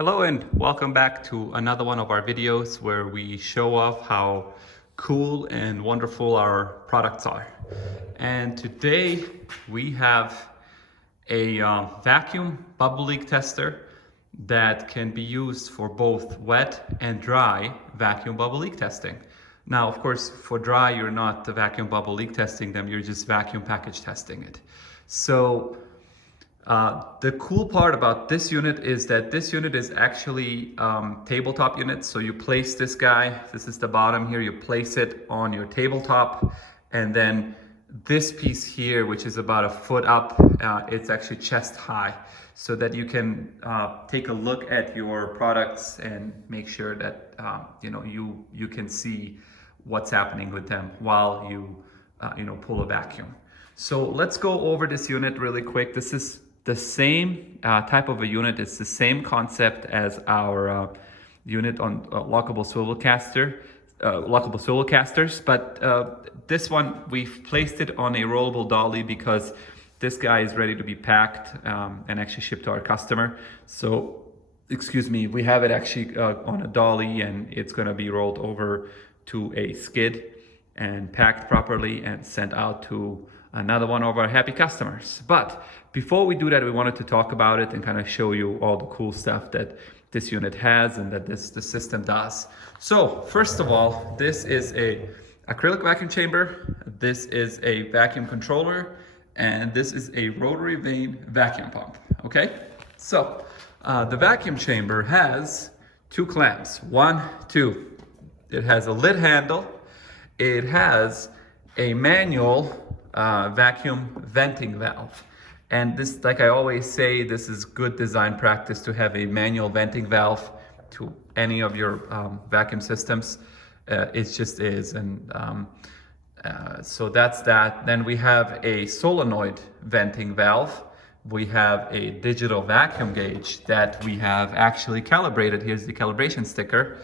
Hello and welcome back to another one of our videos where we show off how cool and wonderful our products are. And today we have a vacuum bubble leak tester that can be used for both wet and dry vacuum bubble leak testing. Now, of course, for dry, you're not the vacuum bubble leak testing them, you're just vacuum package testing it. So the cool part about this unit is that this unit is actually tabletop unit. So you place this guy, this is the bottom here, you place it on your tabletop, and then this piece here, which is about a foot up, it's actually chest high, so that you can take a look at your products and make sure that you can see what's happening with them while you pull a vacuum. So let's go over this unit really quick. This is the same type of a unit. It's the same concept as our unit on lockable swivel casters, but this one we've placed it on a rollable dolly because this guy is ready to be packed and actually shipped to our customer. So, excuse me, we have it actually on a dolly, and it's going to be rolled over to a skid and packed properly and sent out to another one of our happy customers. But before we do that, we wanted to talk about it and kind of show you all the cool stuff that this unit has and that the system does. So first of all, this is a acrylic vacuum chamber, this is a vacuum controller, and this is a rotary vane vacuum pump. Okay, so the vacuum chamber has two clamps, 1, 2. It has a lid handle. It has a manual vacuum venting valve. And this, like I always say, this is good design practice to have a manual venting valve to any of your vacuum systems. It just is. And so that's that. Then we have a solenoid venting valve. We have a digital vacuum gauge that we have actually calibrated. Here's the calibration sticker.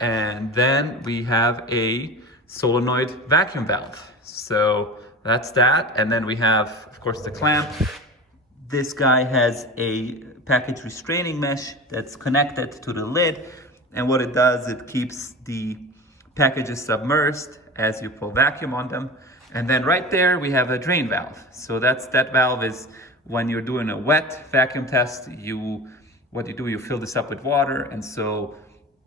And then we have a solenoid vacuum valve. So that's that. And then we have, of course, the clamp. This guy has a package restraining mesh that's connected to the lid. And what it does, it keeps the packages submerged as you pull vacuum on them. And then right there, we have a drain valve. So that valve is when you're doing a wet vacuum test, you fill this up with water. And so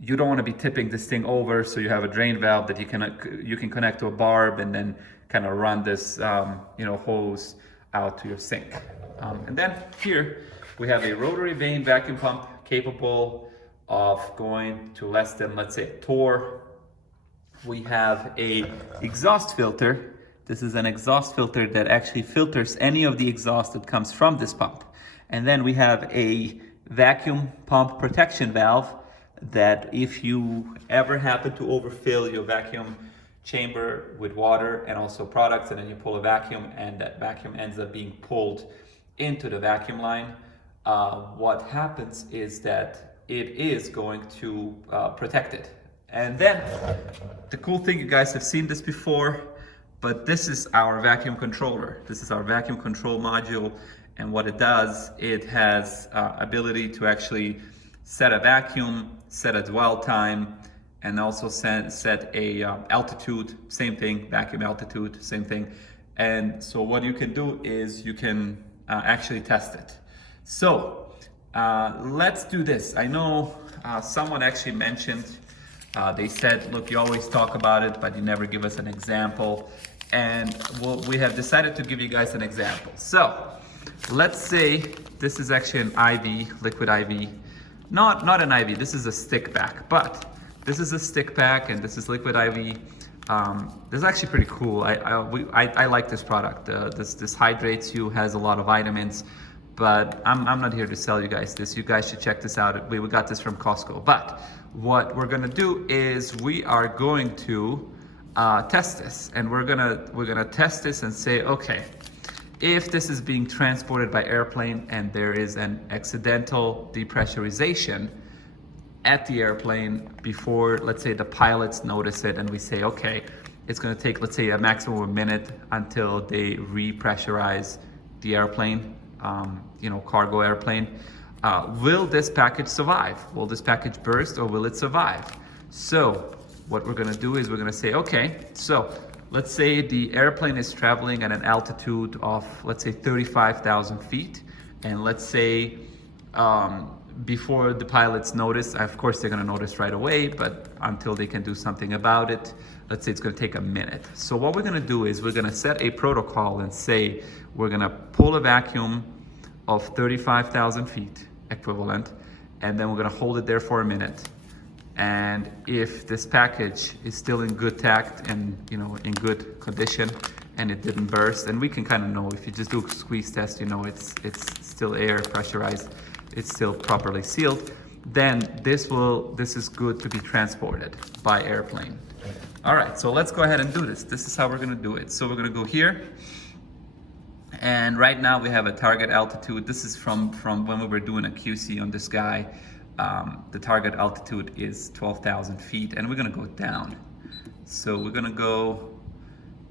you don't want to be tipping this thing over. So you have a drain valve that you can connect to a barb and then kind of run this hose out to your sink. And then here we have a rotary vane vacuum pump capable of going to less than, let's say, a torr. We have a exhaust filter. This is an exhaust filter that actually filters any of the exhaust that comes from this pump. And then we have a vacuum pump protection valve that if you ever happen to overfill your vacuum chamber with water and also products, and then you pull a vacuum and that vacuum ends up being pulled into the vacuum line, what happens is that it is going to protect it. And then the cool thing, you guys have seen this before, but this is our vacuum controller. This is our vacuum control module, and what it does, it has ability to actually set a vacuum, set a dwell time, and also set a altitude, same thing, vacuum altitude, same thing. And so what you can do is you can actually test it. So let's do this. I know someone actually mentioned, they said, look, you always talk about it, but you never give us an example. And we have decided to give you guys an example. So let's say this is actually an IV, liquid IV. Not an IV, this is a stick pack, but this is a stick pack and this is liquid IV. This is actually pretty cool. I like this product. This hydrates you, has a lot of vitamins, but I'm not here to sell you guys this. You guys should check this out. We got this from Costco. But what we're gonna do is we are going to test this, and we're gonna test this and say, okay, if this is being transported by airplane and there is an accidental depressurization at the airplane before, let's say, the pilots notice it, and we say, okay, it's going to take, let's say, a maximum of a minute until they repressurize the airplane, cargo airplane. will this package survive? Will this package burst or will it survive? So what we're gonna do is we're gonna say, okay, so let's say the airplane is traveling at an altitude of, let's say 35,000 feet. And let's say before the pilots notice, of course they're gonna notice right away, but until they can do something about it, let's say it's gonna take a minute. So what we're gonna do is we're gonna set a protocol and say, we're gonna pull a vacuum of 35,000 feet equivalent, and then we're gonna hold it there for a minute. And if this package is still in good tact and in good condition and it didn't burst, and we can kind of know if you just do a squeeze test, it's still air pressurized, it's still properly sealed, then this is good to be transported by airplane. All right, so let's go ahead and do this. This is how we're gonna do it. So we're gonna go here. And right now we have a target altitude. This is from when we were doing a QC on this guy. The target altitude is 12,000 feet, and we're gonna go down. So we're gonna go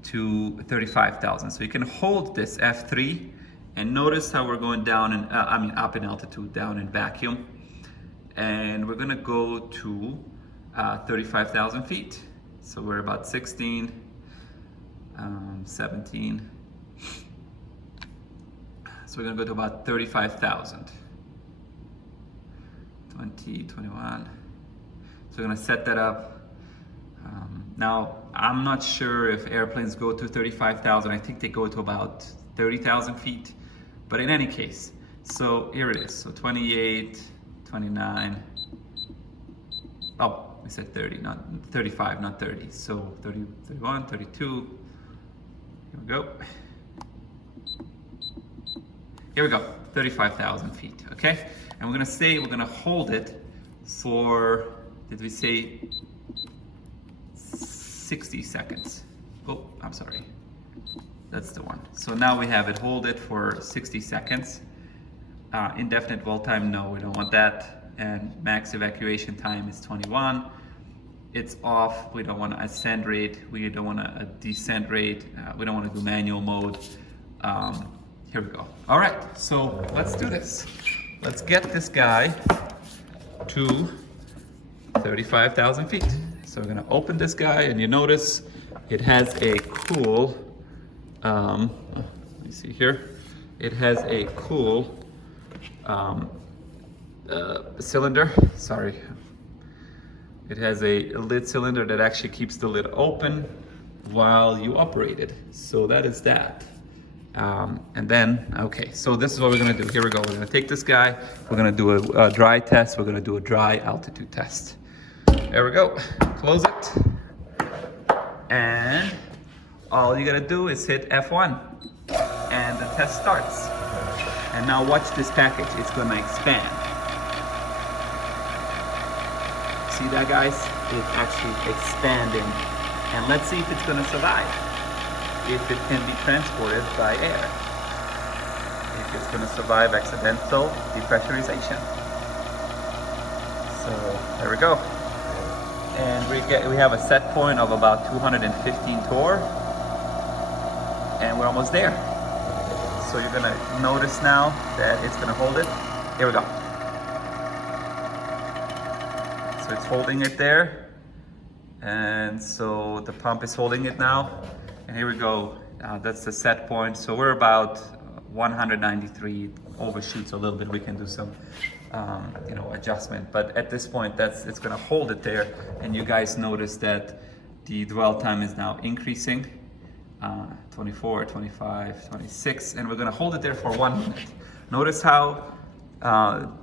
to 35,000. So you can hold this F3 and notice how we're going down and up in altitude, down in vacuum. And we're gonna go to 35,000 feet. So we're about 16, 17. So we're gonna go to about 35,000. 20, 21. So we're gonna set that up. Now, I'm not sure if airplanes go to 35,000. I think they go to about 30,000 feet. But in any case, so here it is. So 28, 29. Oh, we said 30, not 35, not 30. So 30, 31, 32. Here we go. Here we go, 35,000 feet, okay? And we're gonna hold it for, did we say 60 seconds? Oh, I'm sorry. That's the one. So now we have it, hold it for 60 seconds. Indefinite dwell time, no, we don't want that. And max evacuation time is 21. It's off, we don't want to ascend rate, we don't want to descend rate, we don't want to do manual mode. Here we go. All right, so let's do this. Let's get this guy to 35,000 feet. So we're gonna open this guy, and you notice it has a cool, let me see here. It has a cool cylinder, sorry. It has a lid cylinder that actually keeps the lid open while you operate it. So that is that. And then, okay, so this is what we're gonna do. Here we go. We're gonna take this guy. We're gonna do a dry test. We're gonna do a dry altitude test. There we go. Close it. And all you gotta do is hit F1 and the test starts. And now watch this package. It's gonna expand. See that, guys? It's actually expanding. And let's see if it's gonna survive. If it can be transported by air. If it's gonna survive accidental depressurization. So there we go. And we have a set point of about 215 torr. And we're almost there. So you're gonna notice now that it's gonna hold it. Here we go. So it's holding it there. And so the pump is holding it now. And here we go. That's the set point. So we're about 193, overshoots a little bit. We can do some, adjustment. But at this point, it's gonna hold it there. And you guys notice that the dwell time is now increasing. 24, 25, 26, and we're gonna hold it there for 1 minute. Notice how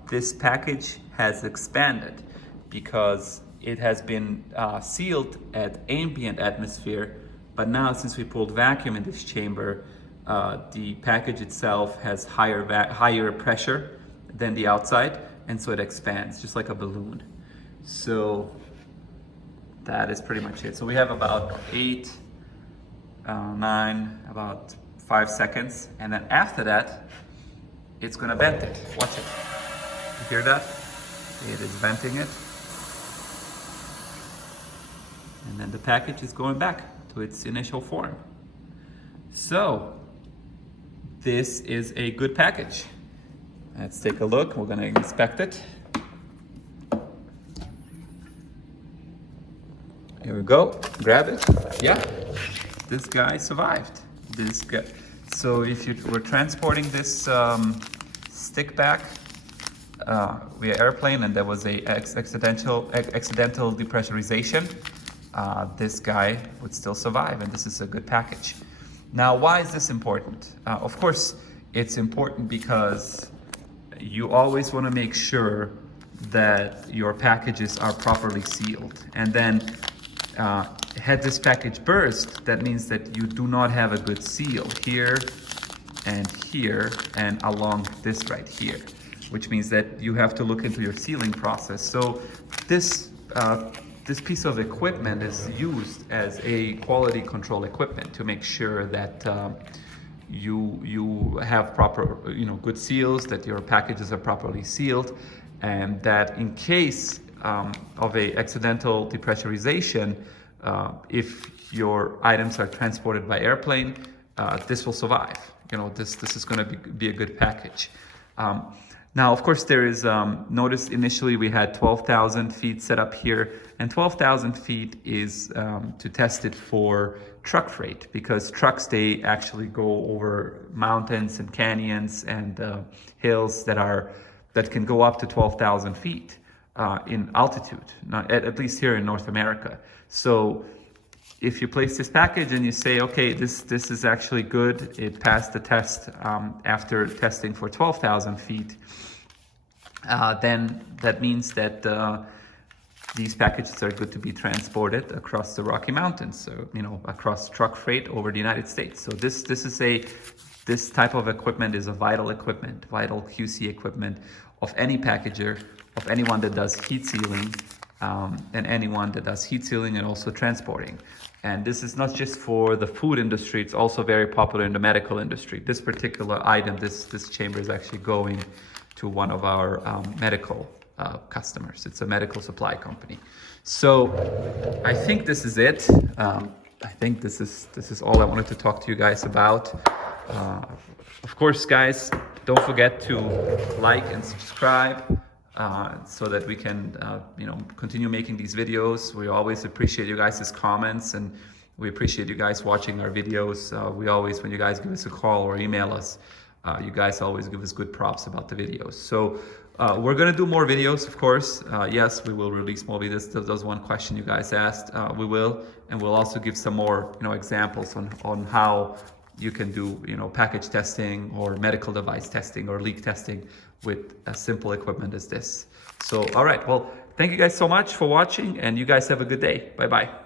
this package has expanded because it has been sealed at ambient atmosphere, but now since we pulled vacuum in this chamber, the package itself has higher pressure than the outside, and so it expands just like a balloon. So that is pretty much it. So we have about 8, 9, about 5 seconds, and then after that, it's gonna vent it. Watch it. You hear that? It is venting it. And then the package is going back to its initial form. So this is a good package. Let's take a look. We're gonna inspect it. Here we go. Grab it. Yeah, this guy survived. This guy. So if you were transporting this stick back via airplane and there was a accidental depressurization, this guy would still survive, and this is a good package. Now, why is this important? Of course, it's important because you always want to make sure that your packages are properly sealed. And then had this package burst, that means that you do not have a good seal here and along this right here, which means that you have to look into your sealing process. So this piece of equipment is used as a quality control equipment to make sure that you have proper, good seals, that your packages are properly sealed, and that in case of a accidental depressurization, if your items are transported by airplane, this will survive. This is going to be a good package. Now, of course, there is, notice initially we had 12,000 feet set up here, and 12,000 feet is to test it for truck freight, because trucks, they actually go over mountains and canyons and hills that can go up to 12,000 feet in altitude, at least here in North America. So if you place this package and you say, okay, this is actually good, it passed the test after testing for 12,000 feet, then that means that these packages are good to be transported across the Rocky Mountains, so across truck freight over the United States. So this type of equipment is a vital QC equipment of any packager, of anyone that does heat sealing, and anyone that does heat sealing and also transporting. And this is not just for the food industry, it's also very popular in the medical industry. This particular item, this chamber is actually going to one of our medical customers. It's a medical supply company. So I think this is it. I think this is all I wanted to talk to you guys about. Of course, guys, don't forget to like and subscribe so that we can continue making these videos. We always appreciate you guys' comments, and we appreciate you guys watching our videos. We always, when you guys give us a call or email us, you guys always give us good props about the videos. So we're gonna do more videos, of course. Yes, we will release more videos. That was one question you guys asked. We will, and we'll also give some more examples on how you can do package testing or medical device testing or leak testing with a simple equipment as this. So all right, well, thank you guys so much for watching, and you guys have a good day. Bye bye.